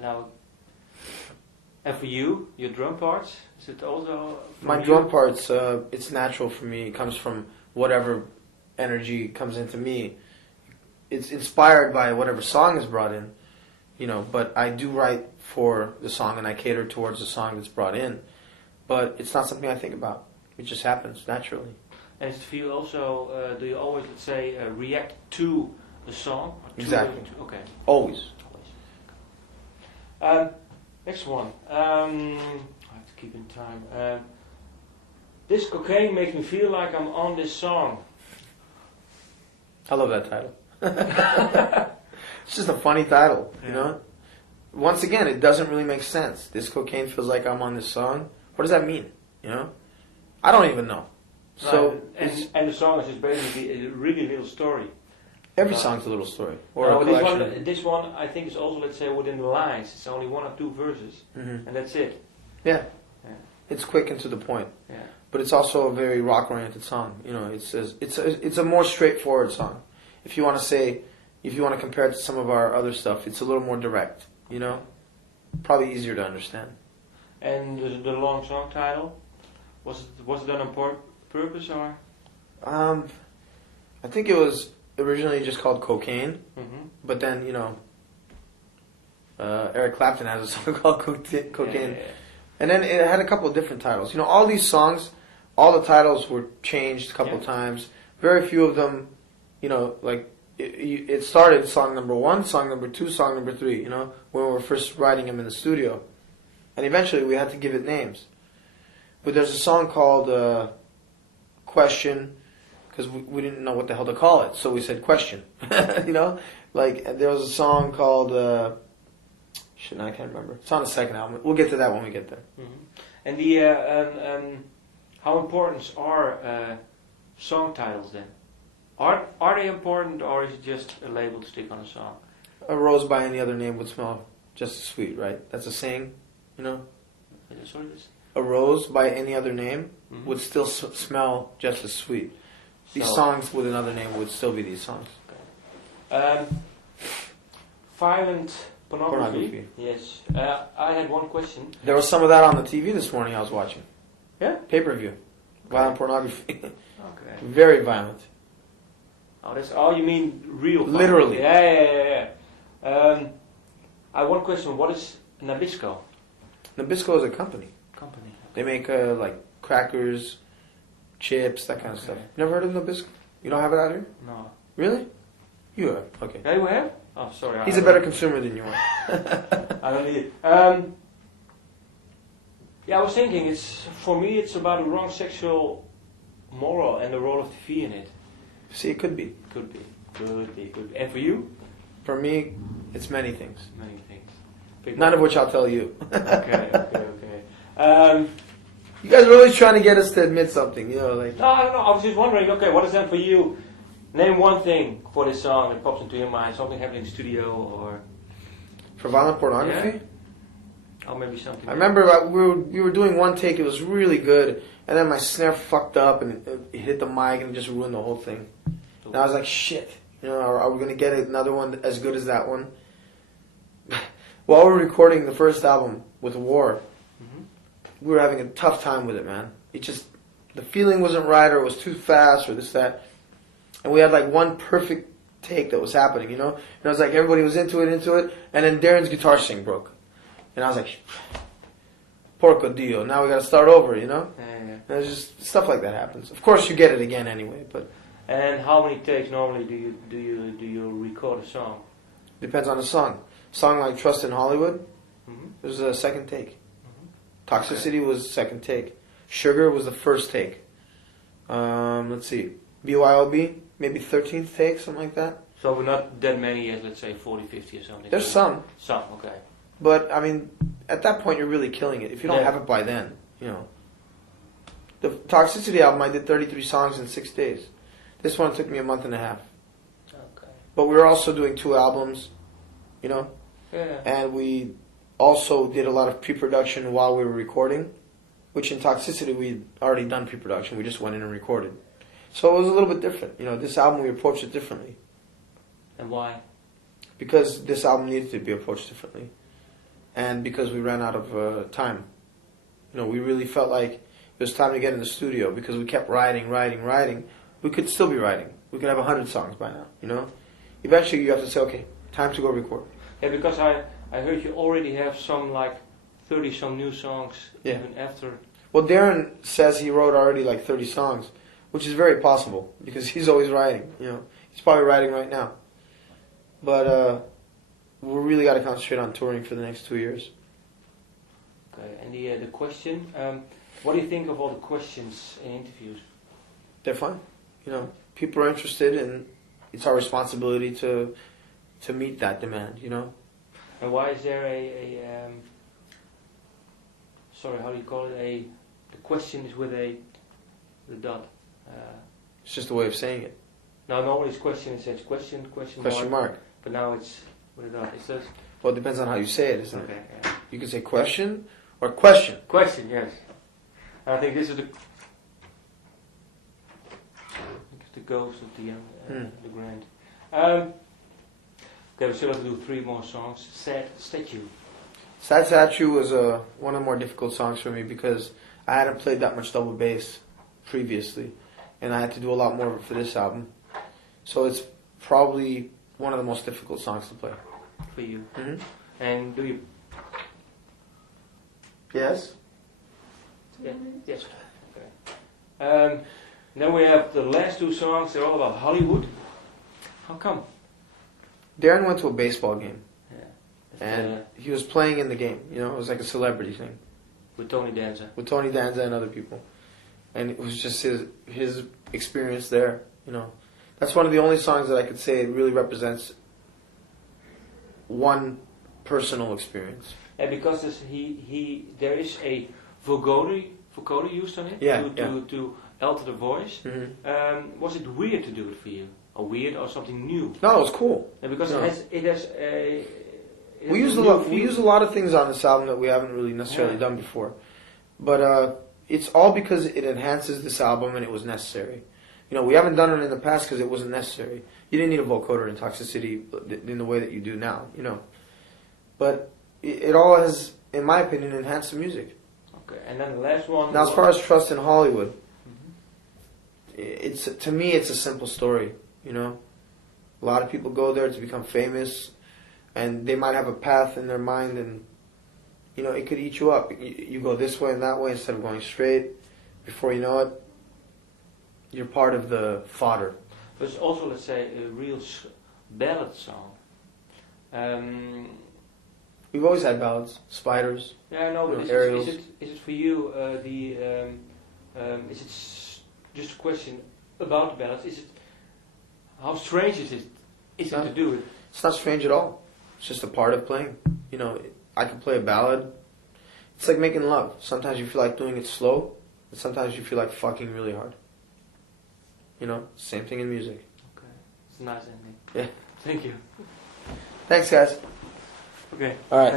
now. And for you, your drum parts, is it also from My you? drum parts, it's natural for me. It comes from whatever energy comes into me. It's inspired by whatever song is brought in, you know, but I do write for the song and I cater towards the song that's brought in. But it's not something I think about. It just happens naturally. And for you also, do you always, let's say, react to the song? Or to Exactly. Okay. Always. Next one. I have to keep in time. This cocaine makes me feel like I'm on this song. I love that title. It's just a funny title, you know? Once again, it doesn't really make sense. This cocaine feels like I'm on this song. What does that mean, you know? I don't even know. So, and the song is just basically a really little story. every song's a little story. Or No, a collection. this one I think is also, let's say, within the lines. It's only 1 or 2 verses, Mhm. and that's it. Yeah. Yeah. It's quick and to the point. Yeah. But it's also a very rock-oriented song. You know, it's a more straightforward song. If you want to compare it to some of our other stuff, it's a little more direct. You know, probably easier to understand. And the long song title, was it done on purpose or? I think it was originally just called Cocaine, Mm-hmm. but then Eric Clapton has a song called Cocaine, and then it had a couple of different titles. You know, all these songs, all the titles were changed a couple of times. Very few of them, you know, like it started song number 1, song number 2, song number 3. You know, when we were first writing them in the studio, and eventually we had to give it names. But there's a song called Question, because we didn't know what the hell to call it, so we said Question. You know, like there was a song called I can't remember. It's on the second album. We'll get to that when we get there. Mm-hmm. And the how important are song titles then? Are they important, or is it just a label to stick on a song? A rose by any other name would smell just as sweet, right? That's a saying, you know. Sorry, this. A rose by any other name Mhm. would still smell just as sweet. These So- songs with another name would still be these songs. Violent pornography. Pornography. Yes. I had one question. There was some of that on the TV this morning I was watching. Yeah? Pay-per-view. Violent pornography. Okay. Very violent. Oh, you mean real? Violent. Literally. Yeah. I have one question. What is Nabisco? Nabisco is a company. Company. They make like crackers, chips, that kind of stuff. Never heard of Nabisco? You don't have it out here? No. Really? You have. Okay. Yeah, you have? Oh, sorry. He's a better consumer than you are. I don't need it. Yeah, I was thinking. For me, it's about the wrong sexual moral and the role of TV in it. See, it could be. Could be. And for you? For me, it's many things. Many things. None of which I'll tell you. Okay. You guys are always trying to get us to admit something, you know, like... No, I don't know. I was just wondering, okay, what is then for you? Name one thing for this song that pops into your mind. Something happening in the studio or... For violent pornography? Or maybe something... I remember we were doing one take, it was really good, and then my snare fucked up and it hit the mic and it just ruined the whole thing. And I was like, shit, you know, are we going to get another one as good as that one? While we were recording the first album with War, we were having a tough time with it, man. The feeling wasn't right, or it was too fast, or this, that. And we had like one perfect take that was happening, you know? And I was like, everybody was into it, and then Darren's guitar string broke. And I was like, porco dio, now we gotta start over, you know? Yeah. And it's just, stuff like that happens. Of course you get it again anyway, but... And how many takes normally do you record a song? Depends on the song. Song like Trust in Hollywood, Mm-hmm. it was a second take. Toxicity was second take. Sugar was the first take. Let's see. BYOB, maybe 13th take, something like that. So we're not that many as, let's say, 40, 50 or something? There's some. Some, okay. But, I mean, at that point you're really killing it. If you don't have it by then, you know. The Toxicity album, I did 33 songs in 6 days. This one took me a month and a half. Okay. But we were also doing 2 albums, you know. Yeah. And we also did a lot of pre-production while we were recording, which in Toxicity we'd already done pre-production. We just went in and recorded. So it was a little bit different. You know, this album we approached it differently. And why? Because this album needed to be approached differently. and because we ran out of time. You know, we really felt like it was time to get in the studio because we kept writing. We could still be writing. We could have 100 songs by now, you know? Eventually you have to say, okay, time to go record. Yeah, because I heard you already have some like 30 some new songs even after. Well, Darren says he wrote already like 30 songs, which is very possible because he's always writing, you know? He's probably writing right now. But we really got to concentrate on touring for the next 2 years. Okay, and the question, what do you think of all the questions in interviews? They're fine. You know, people are interested, and it's our responsibility to meet that demand, you know? And why is there sorry, how do you call it? The question is with the dot. It's just a way of saying it. Now, normally it's question, it says question mark. But now it's with a dot. It says... Well, it depends on how you say it, isn't it? Okay, yeah. You can say question or question. Question, yes. And I think this is the ghost of the grand. Okay, we still have to do 3 more songs. Sad Statue. Sad Statue was one of the more difficult songs for me because I hadn't played that much double bass previously, and I had to do a lot more of it for this album. So it's probably one of the most difficult songs to play. For you. Mm-hmm. And do you... Yes? Yeah, yes. Okay. Then we have the last 2 songs. They're all about Hollywood. How come? Darren went to a baseball game. Yeah. And he was playing in the game. You know, it was like a celebrity thing. With Tony Danza. With Tony Danza and other people. And it was just his experience there, you know. That's one of the only songs that I could say it really represents one personal experience. Yeah, because there is a vocoder used on it to alter the voice. Mm-hmm. Was it weird to do it for you? Or weird or something new? No, it was cool. Yeah, because it has a... We use a lot of things on this album that we haven't really necessarily done before. But it's all because it enhances this album and it was necessary. You know, we haven't done it in the past because it wasn't necessary. You didn't need a vocoder in Toxicity in the way that you do now, you know. But it all has, in my opinion, enhanced the music. Okay, and then the last one... Now, as far as Trust in Hollywood, to me, it's a simple story, you know. A lot of people go there to become famous, and they might have a path in their mind, and, you know, it could eat you up. You go this way and that way instead of going straight. Before you know it, you're part of the fodder. There's also, let's say, a real ballad song. We've always had ballads, Spiders. Yeah, I know, but Aerials. is it for you is it just a question about the ballads? Is it how strange is it to do it? It's not strange at all. It's just a part of playing. You know, I can play a ballad. It's like making love. Sometimes you feel like doing it slow, and sometimes you feel like fucking really hard. You know, same thing in music. Okay, it's a nice ending. Yeah. Thank you. Thanks, guys. Okay. All right.